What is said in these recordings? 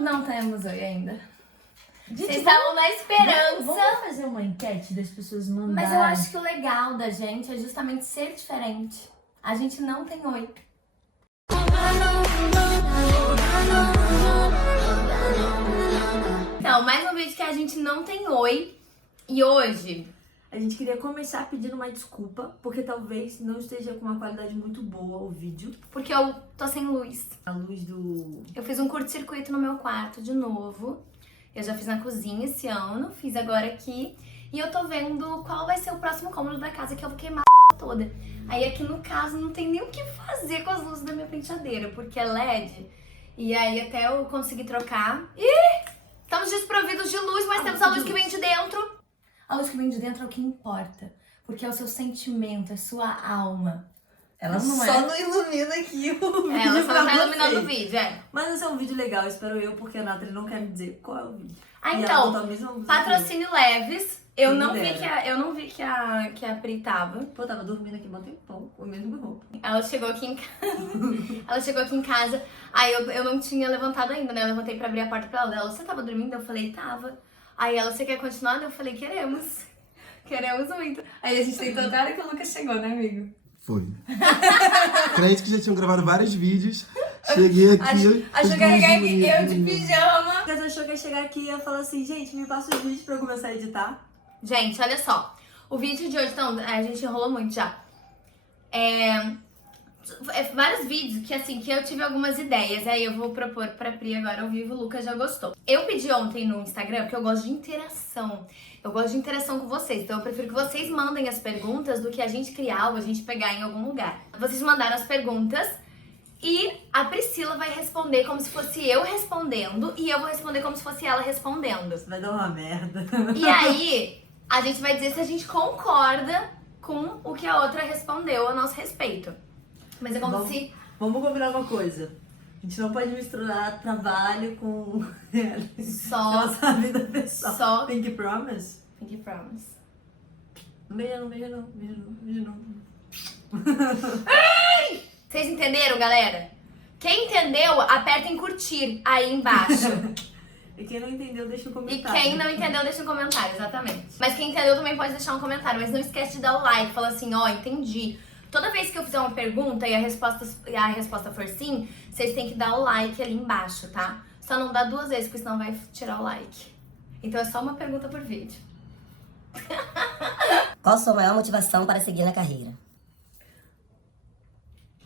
Não temos oi ainda. Vocês estavam na esperança. Vamos fazer uma enquete das pessoas mandarem. Mas eu acho que o legal da gente é justamente ser diferente. A gente não tem oi. Então, mais um vídeo que a gente não tem oi. E hoje a gente queria começar pedindo uma desculpa, porque talvez não esteja com uma qualidade muito boa o vídeo. porque eu tô sem luz. A luz do... Eu fiz um curto-circuito no meu quarto de novo. Eu já fiz na cozinha esse ano, fiz agora aqui. E eu tô vendo qual vai ser o próximo cômodo da casa que eu vou queimar a toda. Aí aqui no caso não tem nem o que fazer com as luzes da minha penteadeira, porque é LED. E aí até eu conseguir trocar. Ih! Estamos desprovidos de luz, mas temos a luz que vem de dentro. A luz que vem de dentro é o que importa. Porque é o seu sentimento, é sua alma. Ela Não só é? não ilumina aqui o vídeo Ela só pra tá iluminando o vocês. vídeo, é. Mas esse é um vídeo legal, espero eu, porque a Nathalie não quer me dizer qual é o vídeo. Ah, E ela então, botou a mesma blusa patrocínio leves. Eu Quem não vi dera. que a Pri tava. Pô, eu tava dormindo aqui há um tempão, com a mesma roupa. Ela chegou aqui em casa. Ela chegou aqui em casa. Aí eu não tinha levantado ainda, né? Eu levantei pra abrir a porta pra ela. Ela, você tava dormindo? Eu falei, tava. Aí ela, você quer continuar? Eu falei, queremos. Queremos muito. Aí a gente tentou até a hora que o Lucas chegou, né, amigo? Foi. Crente que já tinham gravado vários vídeos. Cheguei aqui. Achou que eu de pijama. Você achou que ia chegar aqui e ia falar assim, gente, me passa os vídeos pra eu começar a editar? Gente, olha só. O vídeo de hoje, então, a gente enrolou muito já. Vários vídeos que, assim, que eu tive algumas ideias. Aí eu vou propor pra Pri agora ao vivo, o Lucas já gostou. Eu pedi ontem no Instagram, porque eu gosto de interação. Eu gosto de interação com vocês, então eu prefiro que vocês mandem as perguntas do que a gente criar ou a gente pegar em algum lugar. Vocês mandaram as perguntas e a Priscila vai responder como se fosse eu respondendo e eu vou responder como se fosse ela respondendo. Vai dar uma merda. E aí, a gente vai dizer se a gente concorda com o que a outra respondeu a nosso respeito. Mas é como se... Vamos combinar uma coisa. A gente não pode misturar trabalho com nossa vida pessoal. Só... Pinky Promise? Pinky Promise. Não beija não, beija não, beija não, beija não. Vocês entenderam, galera? Quem entendeu, aperta em curtir aí embaixo. E quem não entendeu, deixa um E comentário. quem não entendeu, deixa um comentário, exatamente. Mas quem entendeu também pode deixar um comentário. Mas não esquece de dar o like, fala assim, ó, entendi. Toda vez que eu fizer uma pergunta e a resposta for sim, vocês têm que dar o like ali embaixo, tá? Só não dá 2 vezes, porque senão vai tirar o like. Então é só uma pergunta por vídeo. Qual a sua maior motivação para seguir na carreira?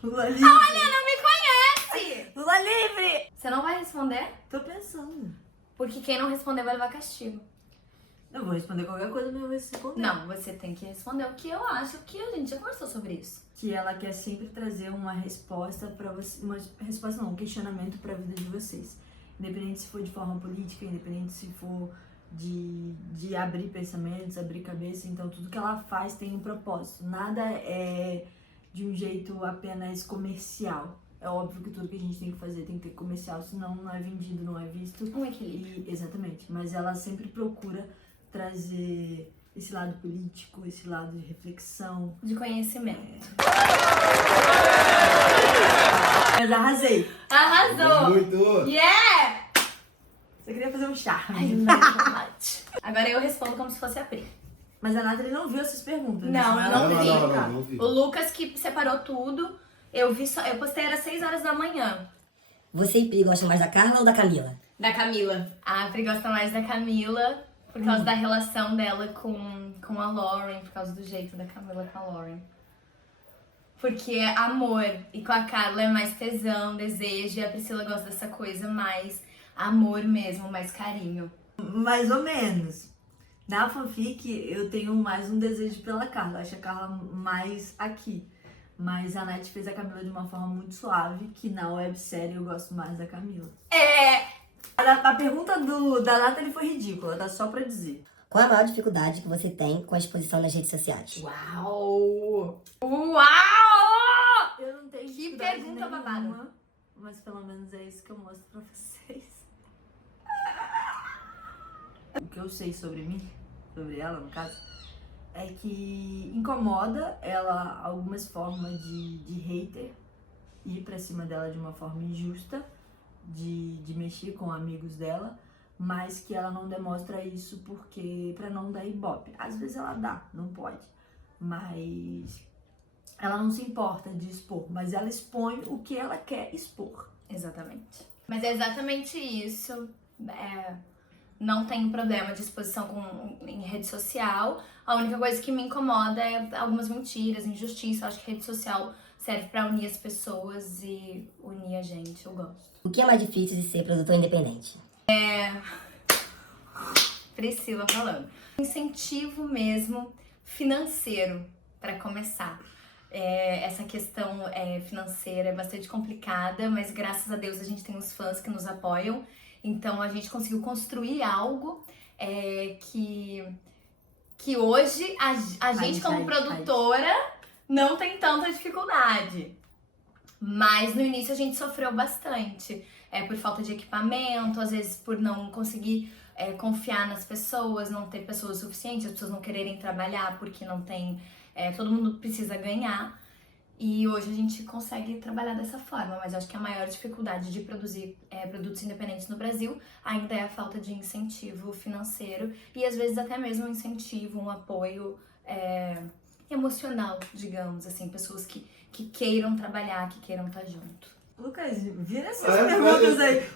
Lula livre! Olha, não me conhece! Lula livre! Você não vai responder? Tô pensando. Porque quem não responder vai levar castigo. Eu vou responder qualquer coisa, mas eu vou responder. Não, você tem que responder o que eu acho, que a gente já conversou sobre isso. Que ela quer sempre trazer uma resposta pra você. Uma resposta não, um questionamento pra vida de vocês. Independente se for de forma política, independente se for de abrir pensamentos, abrir cabeça. Então tudo que ela faz tem um propósito. Nada é de um jeito apenas comercial. É óbvio que tudo que a gente tem que fazer tem que ter comercial, senão não é vendido, não é visto. Um equilíbrio. Exatamente. Mas ela sempre procura trazer esse lado político, esse lado de reflexão. De conhecimento. Mas arrasei. Arrasou! Muito! Yeah! Você queria fazer um I charme. love so much. Agora eu respondo como se fosse a Pri. Mas a Nathalie não viu essas perguntas. Não, né? eu não vi. Não vi. O Lucas que separou tudo, eu postei era 6 horas da manhã. Você e Pri gostam mais da Carla ou da Camila? Da Camila. A Pri gosta mais da Camila por causa da relação dela com a Lauren, por causa do jeito da Camila com a Lauren. Porque é amor, e com a Carla é mais tesão, desejo, e a Priscila gosta dessa coisa mais amor mesmo, mais carinho. Mais ou menos. Na fanfic, eu tenho mais um desejo pela Carla. Acho a Carla mais aqui. Mas a Nath fez a Camila de uma forma muito suave, que na websérie eu gosto mais da Camila. A pergunta da Nathalie foi ridícula, tá? Só pra dizer. Qual a maior dificuldade que você tem com a exposição nas redes sociais? Uau! Uau! Eu não tenho Que dificuldade pergunta nenhuma, babada. mas pelo menos é isso que eu mostro pra vocês. O que eu sei sobre mim, sobre ela no caso, é que incomoda ela algumas formas de hater ir pra cima dela de uma forma injusta, de mexer com amigos dela, mas que ela não demonstra isso porque pra não dar ibope. Às vezes ela dá, não pode, mas ela não se importa de expor, mas ela expõe o que ela quer expor. Exatamente. Mas é exatamente isso. Não tenho problema de exposição em rede social. A única coisa que me incomoda é algumas mentiras, injustiça. Eu acho que rede social serve pra unir as pessoas e unir a gente. Eu gosto. O que é mais difícil de ser produtor independente? Priscila falando. Incentivo mesmo financeiro, pra começar. Essa questão financeira é bastante complicada, mas graças a Deus a gente tem os fãs que nos apoiam. Então a gente conseguiu construir algo que hoje a gente como produtora não tem tanta dificuldade. Mas no início a gente sofreu bastante. Por falta de equipamento, às vezes por não conseguir confiar nas pessoas, não ter pessoas suficientes, as pessoas não quererem trabalhar porque não tem... todo mundo precisa ganhar. E hoje a gente consegue trabalhar dessa forma, mas eu acho que a maior dificuldade de produzir produtos independentes no Brasil ainda é a falta de incentivo financeiro e às vezes até mesmo um incentivo, um apoio emocional, digamos assim, pessoas que queiram trabalhar, que queiram estar junto. Lucas, vira essas perguntas aí.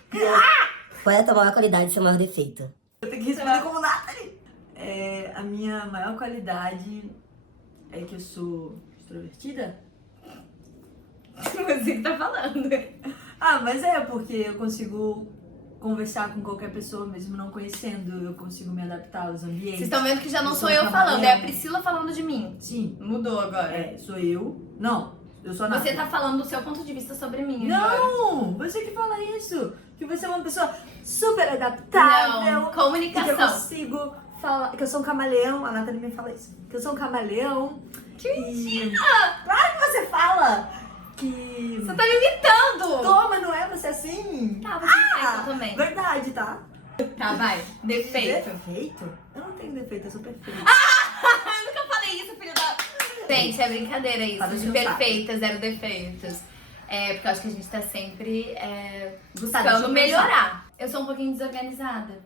Qual é a tua maior qualidade e seu maior defeito? Eu tenho que responder como Nathalie. A minha maior qualidade é que eu sou extrovertida. Você que tá falando. Mas porque eu consigo conversar com qualquer pessoa, mesmo não conhecendo, eu consigo me adaptar aos ambientes. Vocês estão vendo que já não sou sou eu falando, é a camaleão. Priscila falando de mim. Sim, Mudou agora. sou eu. Não, eu sou a Nathalie. Você tá falando do seu ponto de vista sobre mim agora. Não, você que fala isso. Que você é uma pessoa super adaptável. Não, Que eu comunicação. consigo falar, que eu sou um camaleão. A Nathalie me fala isso. Que eu sou um camaleão. Que mentira! Claro que você fala que... Você tá me imitando! Toma, não é você assim? Tá, você eu também. Verdade, tá? Tá, vai. Defeito. Defeito? Eu não tenho defeito, eu sou perfeita. Eu nunca falei isso, filho da... Gente, é brincadeira isso, Para de seu perfeitas, zero defeitos. Porque eu acho que a gente tá sempre deixa buscando eu melhorar. Eu sou um pouquinho desorganizada.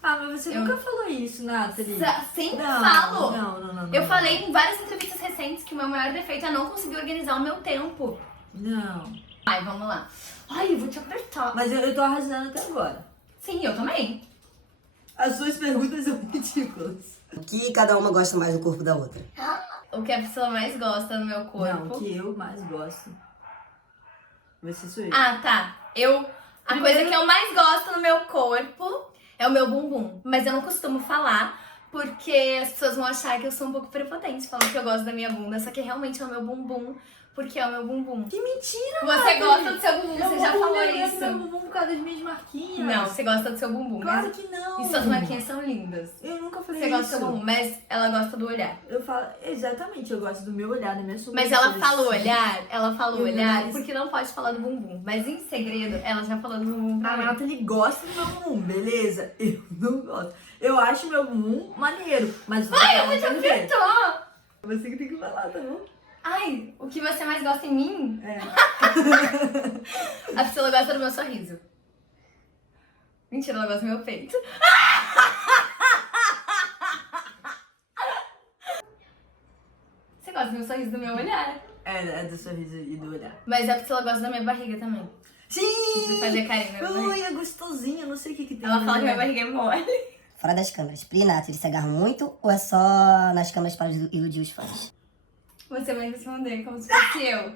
Mas você nunca falou isso, Nathalie. Sempre Não, falo. Não. Eu falei em várias entrevistas recentes que o meu maior defeito é não conseguir organizar o meu tempo. Não. Ai, vamos lá. Ai, eu vou te apertar. Mas eu tô arrasando até agora. Sim, eu também. As suas perguntas são ridículas. O que cada uma gosta mais do corpo da outra? O que a pessoa mais gosta no meu corpo. Não, o que eu mais gosto. Você sou eu. Ah, tá. A coisa que eu mais gosto no meu corpo é o meu bumbum. Mas eu não costumo falar, porque as pessoas vão achar que eu sou um pouco prepotente falando que eu gosto da minha bunda. Só que realmente é o meu bumbum, porque é o meu bumbum. Que mentira, Você gosta do seu bumbum, você já falou Meu isso. bumbum por causa das minhas marquinhas. Não, você gosta do seu bumbum. Claro Mas... que não. E suas marquinhas são lindas. Eu nunca falei Você isso. gosta do seu bumbum, mas ela gosta do olhar. Eu falo, exatamente, eu gosto do meu olhar, da minha Mas sobrancelha. ela falou assim. olhar, E o olhar, nariz. porque não pode falar do bumbum. Mas em segredo, ela já falou do bumbum pra A mim. Nathalie gosta do meu bumbum, beleza? Eu não gosto. Eu acho meu bumbum maneiro, mas... Ai, eu vou te apertar! Você que tem que falar, tá bom? Ai, o que você mais gosta em mim? É. A Priscila gosta do meu sorriso. Mentira, ela gosta do meu peito. Você gosta do meu sorriso e do meu olhar. É do sorriso e do olhar. Mas a Priscila gosta da minha barriga também. Sim! Você fazia carinho na minha barriga. Ui, é gostosinho, eu não sei o que tem. Ela na fala que minha barriga. barriga é mole. Fora das câmeras, Pri e Nath, eles se agarram muito ou é só nas câmeras para iludir os fãs? Você vai responder como se fosse eu.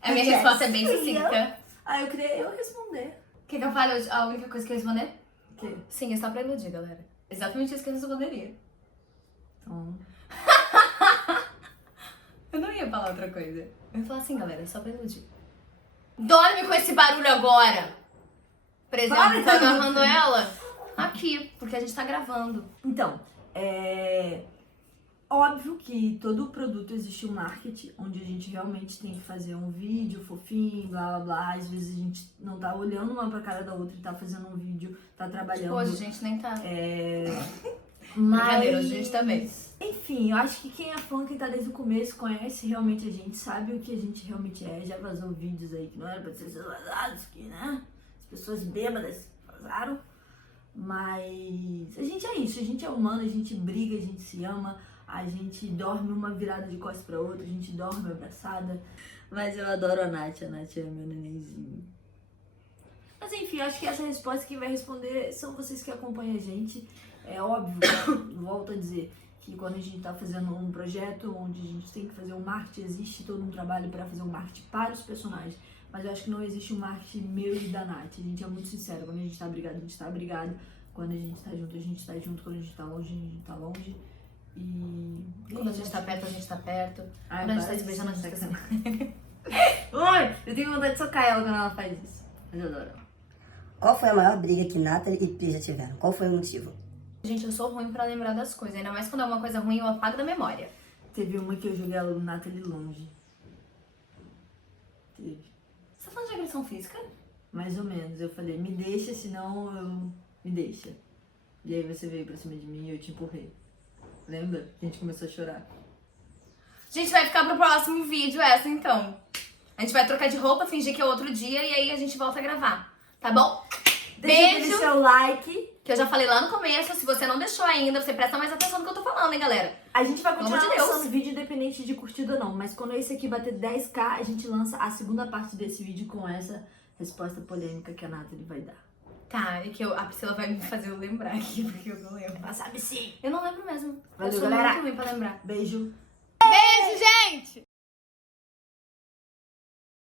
A minha Yes. resposta é bem sucinta. Eu queria eu responder. Quer que eu fale a única coisa que eu responder? O quê? Sim, é só pra iludir, galera. Exatamente isso que eu responderia. Então... Eu não ia falar outra coisa. Eu ia falar assim, galera, é só pra iludir. Dorme com esse barulho agora! Por exemplo, Para, tô agarrando ela aqui, porque a gente tá gravando. Então, óbvio que todo produto existe um marketing, onde a gente realmente tem que fazer um vídeo fofinho, blá blá blá. Às vezes a gente não tá olhando uma pra cara da outra e tá fazendo um vídeo, tá trabalhando. Hoje a gente nem tá. Mas... hoje a gente tá bem. Enfim, eu acho que quem é fã, quem tá desde o começo, conhece realmente a gente, sabe o que a gente realmente é. Já vazou vídeos aí que não era pra ser vazados, que, né? pessoas bêbadas vazaram. Mas a gente é isso, a gente é humano, a gente briga, a gente se ama, a gente dorme uma virada de costas pra outra, a gente dorme abraçada. Mas eu adoro a Nath é meu nenenzinho. Mas enfim, acho que essa resposta que vai responder são vocês que acompanham a gente. É óbvio, volto a dizer, que quando a gente tá fazendo um projeto onde a gente tem que fazer um marketing, existe todo um trabalho pra fazer um marketing para os personagens. Mas eu acho que não existe um marketing meu e da Nath. A gente é muito sincero. Quando a gente tá brigado, a gente tá brigado. Quando a gente tá junto, a gente tá junto. Quando a gente tá longe, a gente tá longe. E... Quando a gente tá perto, a gente tá perto. Ai, Quando a gente tá para se beijando, a gente tá se... sacanagem. Oi, eu tenho vontade de socar ela quando ela faz isso. Mas eu adoro ela. Qual foi a maior briga que Nathalie e Pi já tiveram? Qual foi o motivo? Gente, eu sou ruim pra lembrar das coisas. Ainda mais quando é uma coisa ruim, eu apago da memória. Teve uma que eu joguei ela do Nathalie longe. Teve. Você tá falando de agressão física? Mais ou menos. Eu falei, me deixa, senão eu... Me deixa. E aí você veio pra cima de mim e eu te empurrei. Lembra? A gente começou a chorar. Gente, vai ficar pro próximo vídeo essa, então. A gente vai trocar de roupa, fingir que é outro dia e aí a gente volta a gravar. Tá bom? Deixa Beijo! seu like. Que eu já falei lá no começo. Se você não deixou ainda, você presta mais atenção no que eu tô falando, hein, galera? A gente vai Pelo continuar amor de Deus. lançando vídeo independente de curtida ou não. Mas quando esse aqui bater 10k, a gente lança a segunda parte desse vídeo com essa resposta polêmica que a Nathalie vai dar. Tá, é que a Priscila vai me fazer eu lembrar aqui, porque eu não lembro. Ela sabe sim. Eu não lembro mesmo. Valeu, eu sou galera. muito ruim pra lembrar. Beijo. Beijo, gente!